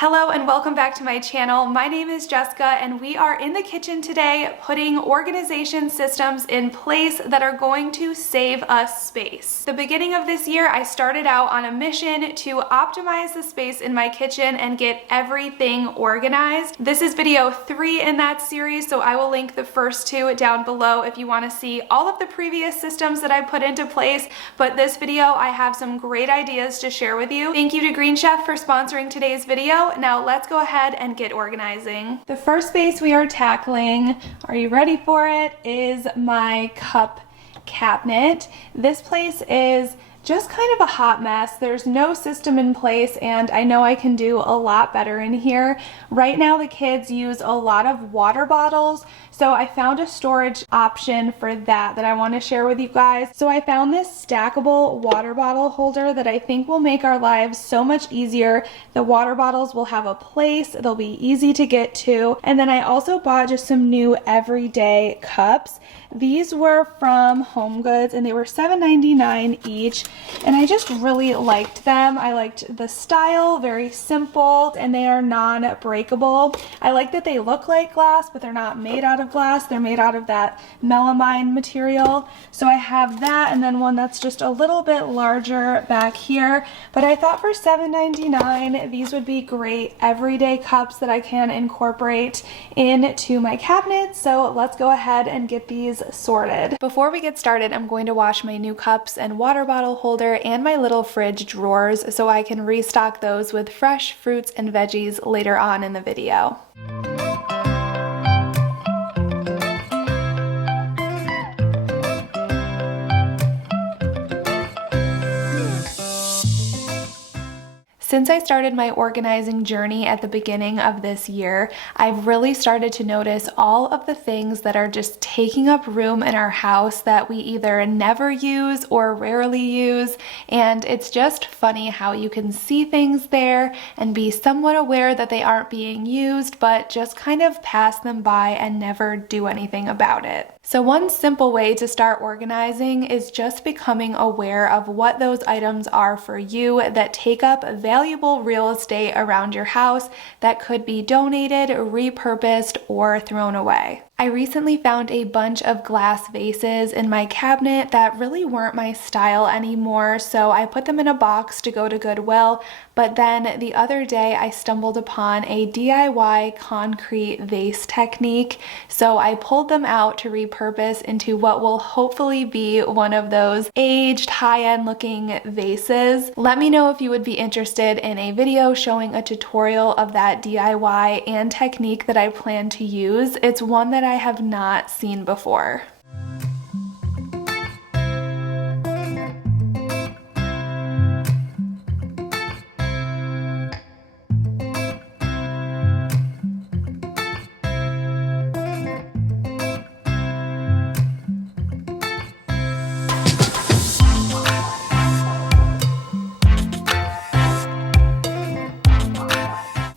Hello and welcome back to my channel. My name is Jessica and we are in the kitchen today putting organization systems in place that are going to save us space. The beginning of this year, I started out on a mission to optimize the space in my kitchen and get everything organized. This is video 3 in that series, so I will link the first 2 down below if you want to see all of the previous systems that I put into place. But this video, I have some great ideas to share with you. Thank you to Green Chef for sponsoring today's video. Now let's go ahead and get organizing. The first space we are tackling, are you ready for it, is my cup cabinet. This place is just kind of a hot mess. There's no system in place and I know I can do a lot better in here. Right now the kids use a lot of water bottles, so I found a storage option for that I want to share with you guys. So I found this stackable water bottle holder that I think will make our lives so much easier. The water bottles will have a place, they'll be easy to get to. And then I also bought just some new everyday cups. These were from Home Goods and they were $7.99 each, and I just really liked them. I liked the style, very simple, and they are non-breakable. I like that they look like glass, but they're not made out of glass. They're made out of that melamine material. So I have that, and then one that's just a little bit larger back here. But I thought for $7.99 these would be great everyday cups that I can incorporate into my cabinet. So let's go ahead and get these sorted. Before we get started, I'm going to wash my new cups and water bottle holder and my little fridge drawers so I can restock those with fresh fruits and veggies later on in the video. Since I started my organizing journey at the beginning of this year, I've really started to notice all of the things that are just taking up room in our house that we either never use or rarely use. And it's just funny how you can see things there and be somewhat aware that they aren't being used, but just kind of pass them by and never do anything about it. So one simple way to start organizing is just becoming aware of what those items are for you that take up valuable real estate around your house that could be donated, repurposed, or thrown away. I recently found a bunch of glass vases in my cabinet that really weren't my style anymore, so I put them in a box to go to Goodwill. But then the other day I stumbled upon a DIY concrete vase technique, so I pulled them out to repurpose into what will hopefully be one of those aged, high-end looking vases. Let me know if you would be interested in a video showing a tutorial of that DIY and technique that I plan to use. It's one that I have not seen before.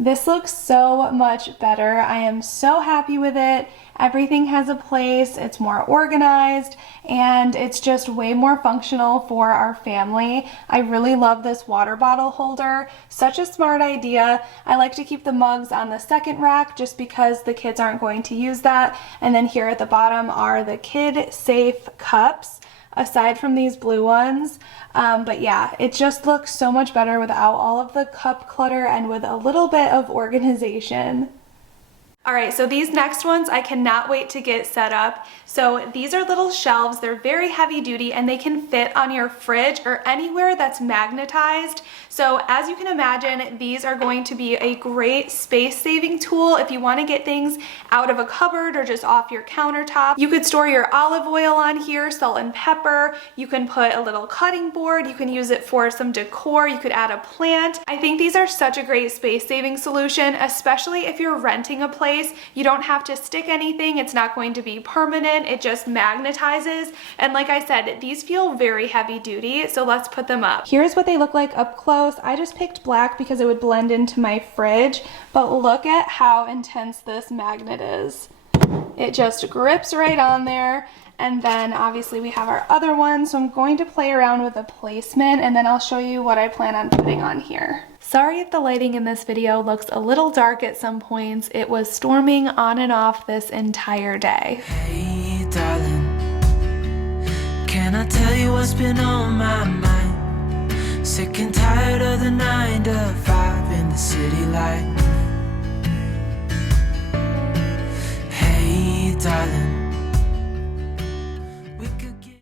This looks so much better. I am so happy with it. Everything has a place, it's more organized, and it's just way more functional for our family. I really love this water bottle holder. Such a smart idea. I like to keep the mugs on the second rack just because the kids aren't going to use that. And then here at the bottom are the kid-safe cups, aside from these blue ones. But yeah, it just looks so much better without all of the cup clutter and with a little bit of organization. Alright, so these next ones I cannot wait to get set up. So these are little shelves, they're very heavy duty and they can fit on your fridge or anywhere that's magnetized. So as you can imagine, these are going to be a great space saving tool if you want to get things out of a cupboard or just off your countertop. You could store your olive oil on here, salt and pepper. You can put a little cutting board, you can use it for some decor, you could add a plant. I think these are such a great space saving solution, especially if you're renting a place. You don't have to stick anything, it's not going to be permanent, it just magnetizes. And like I said, these feel very heavy duty, so let's put them up. Here's what they look like up close. I just picked black because it would blend into my fridge, but look at how intense this magnet is. It just grips right on there. And then obviously we have our other one, so I'm going to play around with the placement and then I'll show you what I plan on putting on here. Sorry if the lighting in this video looks a little dark at some points. It was storming on and off this entire day. Hey darling, can I tell you what's been on my mind? Sick and tired of the 9 to 5 in the city life. Hey darling,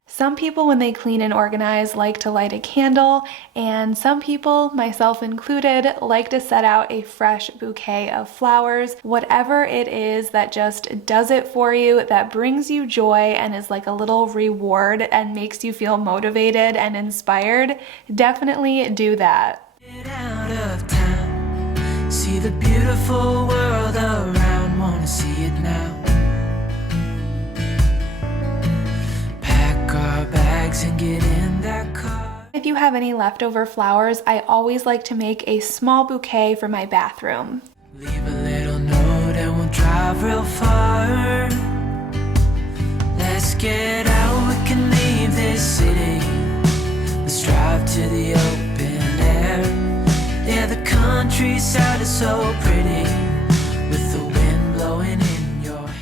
some people, when they clean and organize, like to light a candle, and some people, myself included, like to set out a fresh bouquet of flowers. Whatever it is that just does it for you, that brings you joy and is like a little reward and makes you feel motivated and inspired, definitely do that. Get out of town, see the beautiful world around, wanna see it now. Bags and get in that car. If you have any leftover flowers, I always like to make a small bouquet for my bathroom. Leave a little note and we'll drive real far. Let's get out, we can leave this city. Let's drive to the open air. Yeah, the countryside is so pretty with the wind blowing in your hair.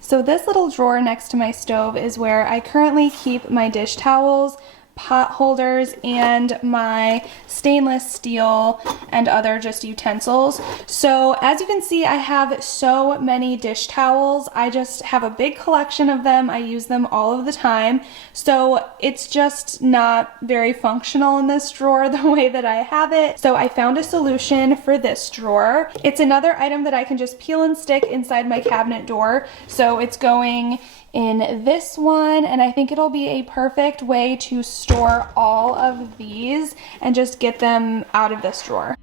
So this little drawer next to my stove is where I currently keep my dish towels, pot holders, and my stainless steel and other just utensils. So as you can see, I have so many dish towels. I just have a big collection of them. I use them all of the time. So it's just not very functional in this drawer the way that I have it. So I found a solution for this drawer. It's another item that I can just peel and stick inside my cabinet door. So it's going in this one, and I think it'll be a perfect way to store all of these and just get them out of this drawer.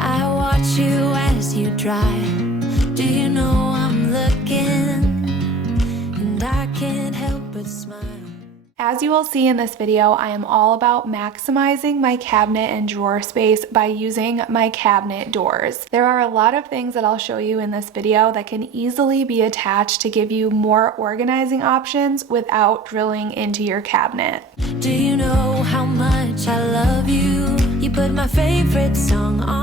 I watch you as you drive. Do you know I'm looking? And I can't help but smile. As you will see in this video, I am all about maximizing my cabinet and drawer space by using my cabinet doors. There are a lot of things that I'll show you in this video that can easily be attached to give you more organizing options without drilling into your cabinet. Do you know how much I love you? You put my favorite song on.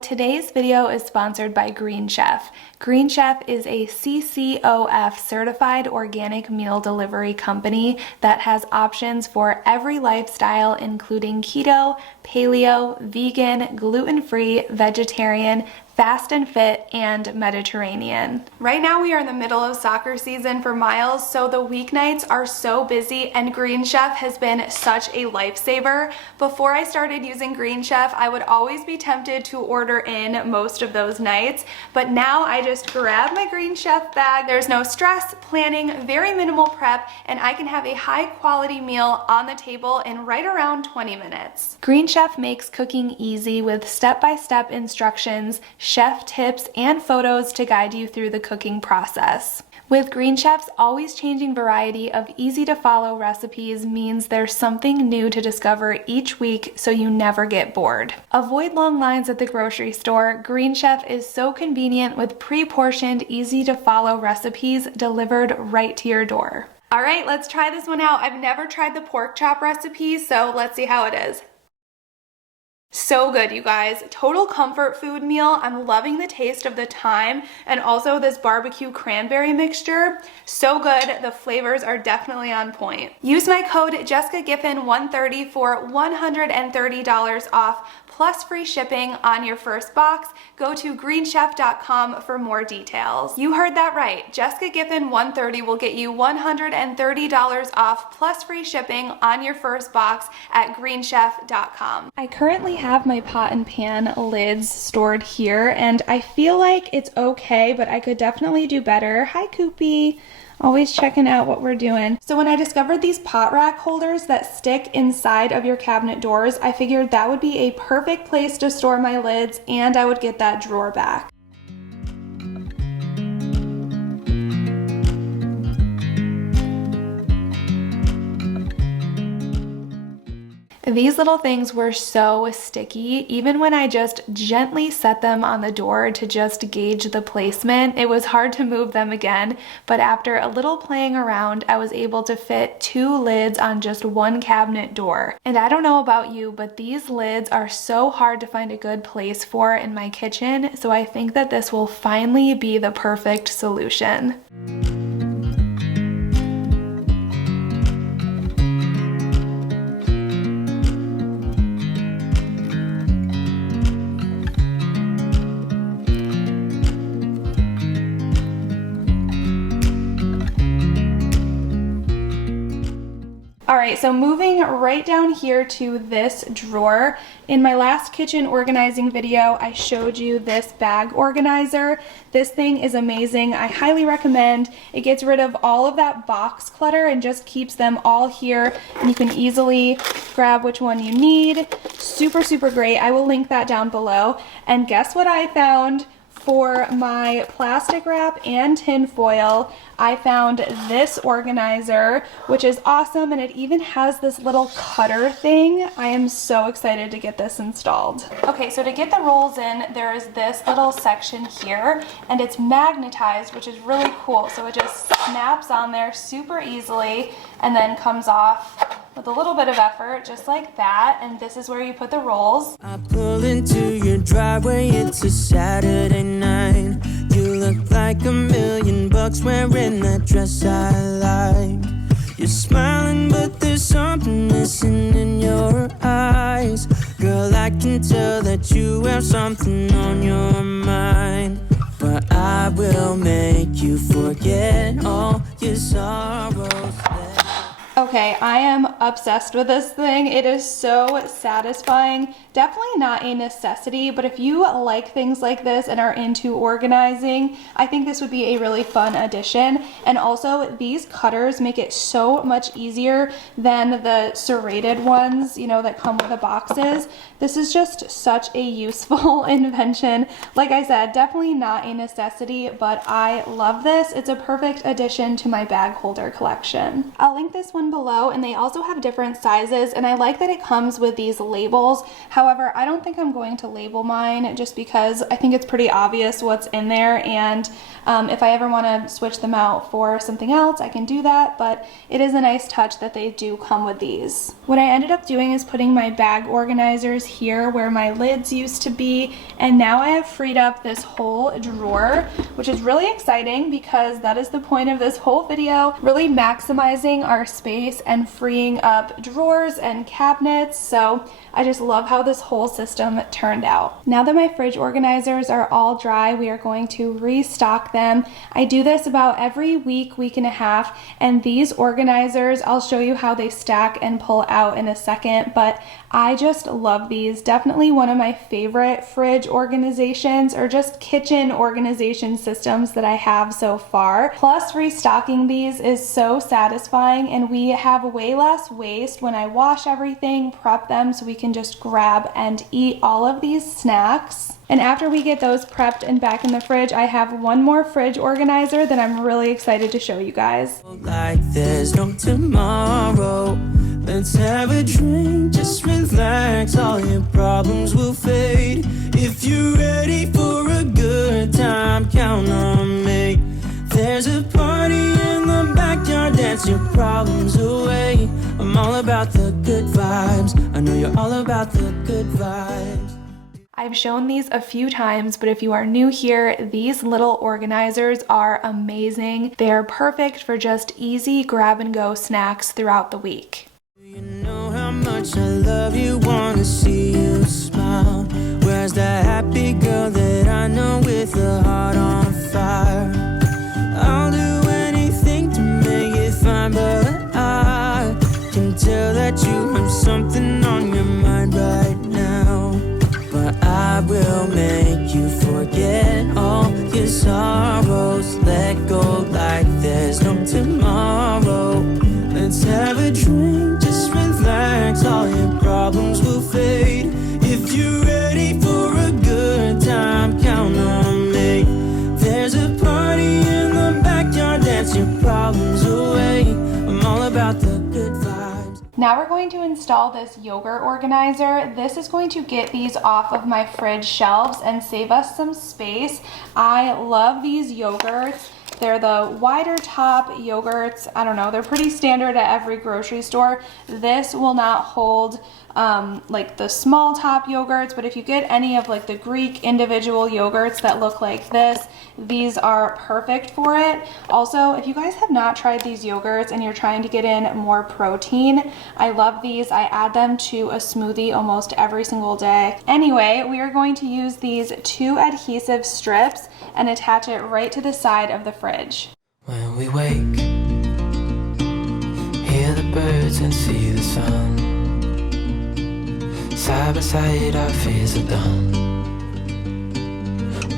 Today's video is sponsored by Green Chef. Green Chef is a CCOF certified organic meal delivery company that has options for every lifestyle, including keto, paleo, vegan, gluten-free, vegetarian, fast and fit, and Mediterranean. Right now we are in the middle of soccer season for Miles, so the weeknights are so busy, and Green Chef has been such a lifesaver. Before I started using Green Chef, I would always be tempted to order in most of those nights, but now I just grab my Green Chef bag. There's no stress, planning, very minimal prep, and I can have a high quality meal on the table in right around 20 minutes. Green Chef makes cooking easy with step-by-step instructions, chef tips, and photos to guide you through the cooking process. With Green Chef's always changing variety of easy to follow recipes means there's something new to discover each week, so you never get bored. Avoid long lines at the grocery store. Green Chef is so convenient with pre-portioned, easy to follow recipes delivered right to your door. All right, let's try this one out. I've never tried the pork chop recipe, so let's see how it is. So good, you guys. Total comfort food meal. I'm loving the taste of the thyme and also this barbecue cranberry mixture. So good. The flavors are definitely on point. Use my code JessicaGiffin130 for $130 off plus free shipping on your first box. Go to greenchef.com for more details. You heard that right. JessicaGiffin130 will get you $130 off plus free shipping on your first box at greenchef.com. I currently have my pot and pan lids stored here, and I feel like it's okay, but I could definitely do better. Hi, Koopy. Always checking out what we're doing. So when I discovered these pot rack holders that stick inside of your cabinet doors, I figured that would be a perfect place to store my lids, and I would get that drawer back. These little things were so sticky. Even when I just gently set them on the door to just gauge the placement, it was hard to move them again. But after a little playing around, I was able to fit 2 lids on just one cabinet door. And I don't know about you, but these lids are so hard to find a good place for in my kitchen. So I think that this will finally be the perfect solution. Alright, so moving right down here to this drawer. In my last kitchen organizing video, I showed you this bag organizer. This thing is amazing. I highly recommend. It gets rid of all of that box clutter and just keeps them all here, and you can easily grab which one you need. Super, super great. I will link that down below. And guess what I found? For my plastic wrap and tin foil, I found this organizer, which is awesome, and it even has this little cutter thing. I am so excited to get this installed. Okay, so to get the rolls in, there is this little section here, and it's magnetized, which is really cool. So it just snaps on there super easily and then comes off with a little bit of effort, just like that. And this is where you put the rolls. I pull into your driveway, it's a Saturday night. You look like $1,000,000 wearing that dress I like. You're smiling, but there's something missing in your eyes. Girl, I can tell that you have something on your mind. But I will make you forget all your sorrows. Okay, I am obsessed with this thing. It is so satisfying. Definitely not a necessity, but if you like things like this and are into organizing, I think this would be a really fun addition. And also, these cutters make it so much easier than the serrated ones, you know, that come with the boxes. This is just such a useful invention. Like I said, definitely not a necessity, but I love this. It's a perfect addition to my bag holder collection. I'll link this one below, and they also have different sizes, and I like that it comes with these labels. However, I don't think I'm going to label mine just because I think it's pretty obvious what's in there, and if I ever want to switch them out for something else, I can do that, but it is a nice touch that they do come with these. What I ended up doing is putting my bag organizers here where my lids used to be, and now I have freed up this whole drawer, which is really exciting because that is the point of this whole video, really maximizing our space and freeing up drawers and cabinets. So I just love how this whole system turned out. Now that my fridge organizers are all dry, we are going to restock them. I do this about every week, week and a half, and these organizers, I'll show you how they stack and pull out in a second, but I just love these. Definitely one of my favorite fridge organizations or just kitchen organization systems that I have so far. Plus, restocking these is so satisfying, and we have way less waste when I wash everything, prep them, so we can just grab and eat all of these snacks. And after we get those prepped and back in the fridge, I have one more fridge organizer that I'm really excited to show you guys. Like there's no tomorrow. Let's have a drink, just relax, all your problems will fade. If you're ready for a good time, count on me. There's a party in the backyard, dance your problems away. I'm all about the good vibes, I know you're all about the good vibes. I've shown these a few times, but if you are new here, these little organizers are amazing. They are perfect for just easy grab and go snacks throughout the week. You know how much I love you, wanna see you smile. Where's that happy girl that I know with a heart on fire? I'll do anything to make it fine, but I can tell that you have something on your mind right now. But I will make you forget all your sorrows. Let go like there's no tomorrow. Let's have a drink, just relax, all your problems will fade. If you're ready for a good time, count on me. There's a party in the backyard, dance your problems away. I'm all about the good vibes. Now we're going to install this yogurt organizer. This is going to get these off of my fridge shelves and save us some space. I love these yogurts. They're the wider top yogurts. I don't know, they're pretty standard at every grocery store. This will not hold like the small top yogurts, but if you get any of like the Greek individual yogurts that look like this, these are perfect for it. Also, if you guys have not tried these yogurts and you're trying to get in more protein, I love these. I add them to a smoothie almost every single day. Anyway, we are going to use these 2 adhesive strips and attach it right to the side of the fridge. When we wake, hear the birds and see the sun. Side by side our fears are done.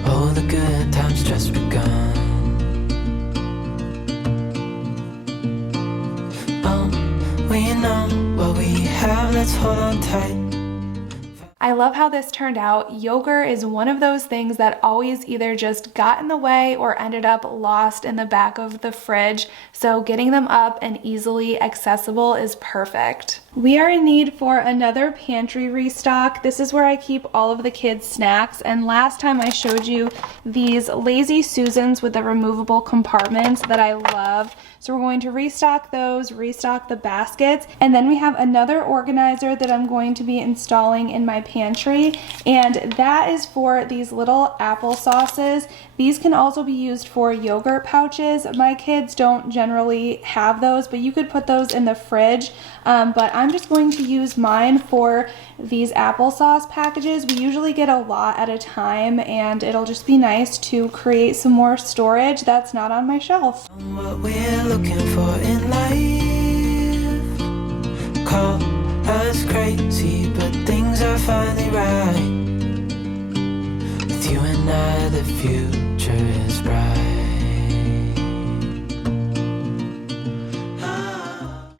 Oh, the good times just begun. We know what we have, let's hold on tight. I love how this turned out. Yogurt is one of those things that always either just got in the way or ended up lost in the back of the fridge, so getting them up and easily accessible is perfect. We are in need for another pantry restock. This is where I keep all of the kids' snacks, and last time I showed you these Lazy Susans with the removable compartments that I love. So we're going to restock those, restock the baskets, and then we have another organizer that I'm going to be installing in my pantry, and that is for these little apple sauces. These can also be used for yogurt pouches. My kids don't generally have those, but you could put those in the fridge. But I'm just going to use mine for these applesauce packages. We usually get a lot at a time, and it'll just be nice to create some more storage that's not on my shelf. What we're looking for in life, call us crazy, but things are finally right. With you and I, the future is bright.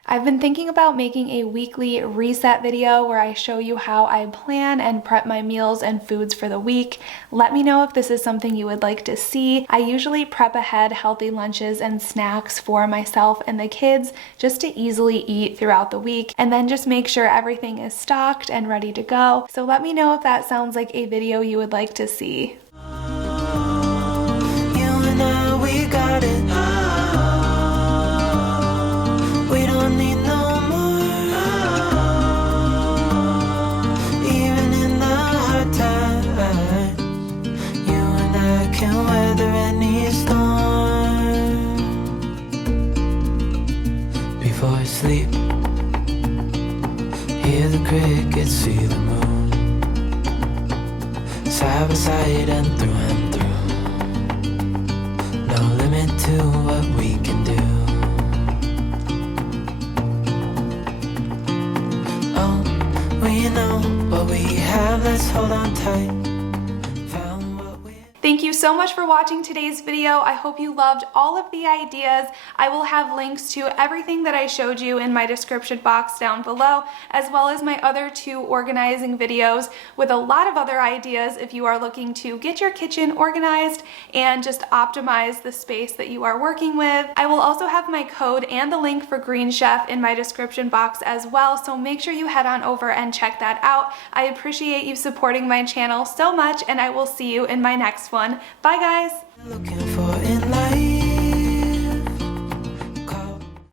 I've been thinking about making a weekly reset video where I show you how I plan and prep my meals and foods for the week. Let me know if this is something you would like to see. I usually prep ahead healthy lunches and snacks for myself and the kids just to easily eat throughout the week, and then just make sure everything is stocked and ready to go. So let me know if that sounds like a video you would like to see. You and I, we got it. We don't need no more. Even in the hard times, you and I can weather any storm. Before I sleep, hear the crickets, see the moon. Side by side and through. No limit to what we can do. We know what we have, let's hold on tight. Thank you so much for watching today's video. I hope you loved all of the ideas. I will have links to everything that I showed you in my description box down below, as well as my other 2 organizing videos with a lot of other ideas if you are looking to get your kitchen organized and just optimize the space that you are working with. I will also have my code and the link for Green Chef in my description box as well, so make sure you head on over and check that out. I appreciate you supporting my channel so much, and I will see you in my next one. Bye guys! Looking for in life.